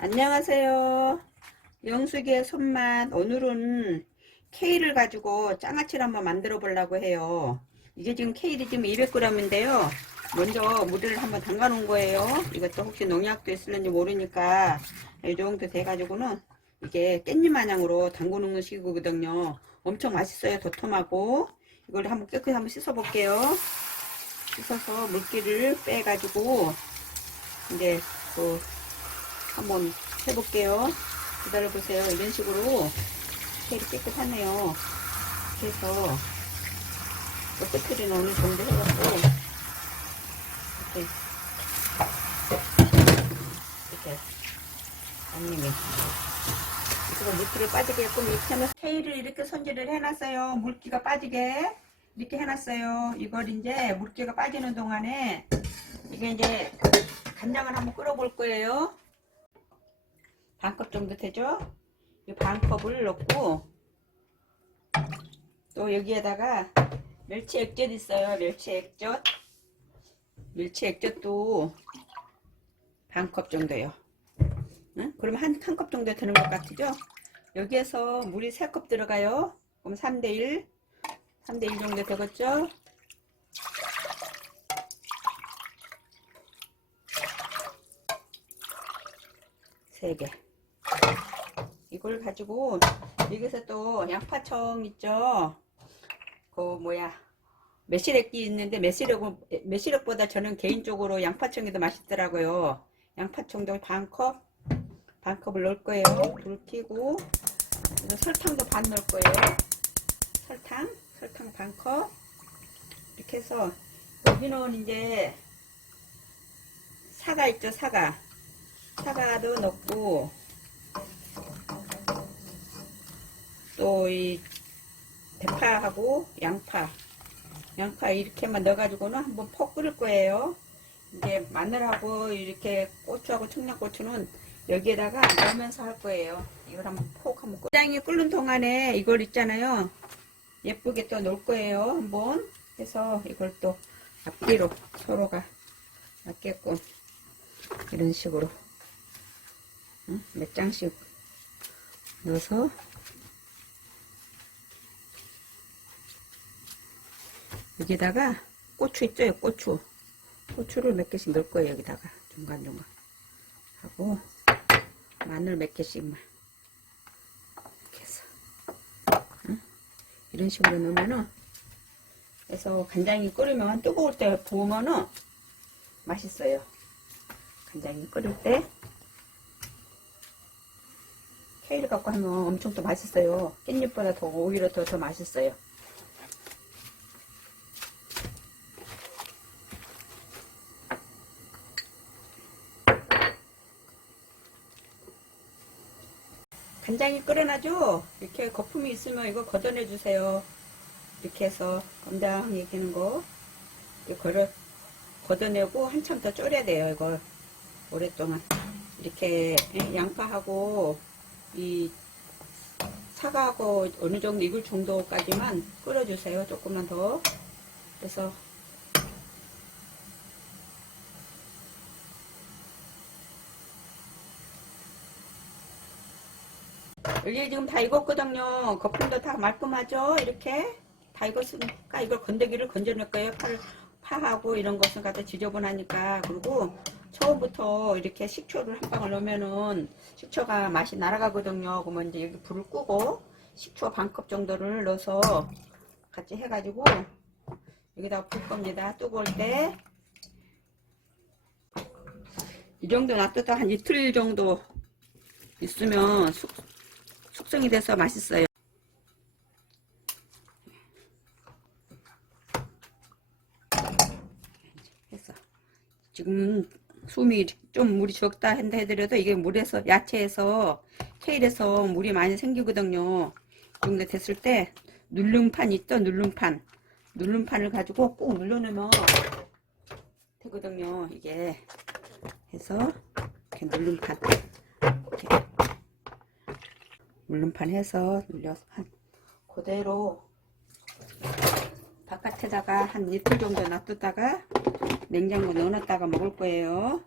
안녕하세요. 영숙의 손맛. 오늘은 케일을 가지고 장아찌를 한번 만들어 보려고 해요. 이게 지금 케일이 지금 200g인데요. 먼저 물을 한번 담가 놓은 거예요. 이것도 혹시 농약도 있을는지 모르니까 이 정도 돼 가지고는 이게 깻잎 마냥으로 담궈 놓는 식이거든요. 엄청 맛있어요. 도톰하고. 이걸 한번 깨끗이 한번 씻어 볼게요. 씻어서 물기를 빼 가지고 이제 그 한번 해볼게요. 기다려보세요. 이런 식으로 케일이 깨끗하네요. 그래서 또 끝을 어느 정도 해갖고 이렇게 이렇게 안님이 이거 물기를 빠지게끔 이렇게 하면 케일을 이렇게 손질을 해놨어요. 물기가 빠지게 이렇게 해놨어요. 이걸 이제 물기가 빠지는 동안에 이게 이제 간장을 한번 끓여볼 거예요. 반컵 정도 되죠? 이 반컵을 넣고 또 여기에다가 멸치 액젓 있어요. 멸치 액젓. 멸치 액젓도 반컵 정도요. 응? 그러면 한, 한 컵 정도 되는 것 같죠? 여기에서 물이 3컵 들어가요. 그럼 3대1. 3대1 정도 되겠죠? 세 개. 이걸 가지고 여기서 또 양파청 있죠. 그 뭐야 매실액이 있는데 매실액 매실액보다 저는 개인적으로 양파청이 더 맛있더라고요. 양파청도 반 컵, 반 컵을 넣을 거예요. 불 켜고 설탕도 반 넣을 거예요. 설탕, 설탕 반 컵. 이렇게 해서 여기는 이제 사과 있죠, 사과. 사과도 넣고 또 이 대파하고 양파. 양파 이렇게만 넣어가지고는 한번 퍽 끓일 거예요. 이제 마늘하고 이렇게 고추하고 청양고추는 여기에다가 넣으면서 할 거예요. 이걸 한번 폭 한번 끓 장이 끓는 동안에 이걸 있잖아요. 예쁘게 또 놓을 거예요 한번. 해서 이걸 또 앞뒤로 서로가 맞게끔 이런 식으로 응? 몇 장씩 넣어서 여기다가 고추 있죠? 고추. 고추를 몇 개씩 넣을 거예요 여기다가. 중간중간. 하고 마늘 몇 개씩만 이렇게 해서. 응? 이런 식으로 넣으면은 그래서 간장이 끓으면 뜨거울 때 부으면은 맛있어요. 간장이 끓을 때. 케일 갖고 하면 엄청 더 맛있어요. 깻잎보다 더 오히려 더, 더 맛있어요. 간장이 끓어나죠? 이렇게 거품이 있으면 이거 걷어내 주세요. 이렇게 해서 간장 얘기는 거 걸어, 걷어내고 한참 더 졸여야 돼요. 이걸 오랫동안 이렇게 양파하고 이 사과하고 어느 정도 익을 정도까지만 끓여주세요. 조금만 더. 그래서 여기 지금 다 익었거든요. 거품도 다 말끔하죠? 이렇게 다 익었으니까 이걸 건더기를 건져낼 거예요. 팔, 파하고 이런 것은 갖다 지저분하니까. 그리고 처음부터 이렇게 식초를 한 방울 넣으면은 식초가 맛이 날아가거든요. 그러면 이제 여기 불을 끄고 식초 반 컵 정도를 넣어서 같이 해가지고 여기다가 볼 겁니다. 뜨거울 때. 이 정도 놔뒀다 한 이틀 정도 있으면 숙, 숙성이 돼서 맛있어요. 해서 지금 숨이 좀 물이 적다 한다 해더라도 이게 물에서 야채에서 케일에서 물이 많이 생기거든요. 이 정도 됐을 때 누름판 있죠 누름판 누름판을 가지고 꼭 눌러놓으면 되거든요. 이게 해서 이렇게 누름판 이렇게 물름판 해서 눌려서 한 그대로 바깥에다가 한 이틀 정도 놔뒀다가 냉장고 넣어놨다가 먹을 거예요.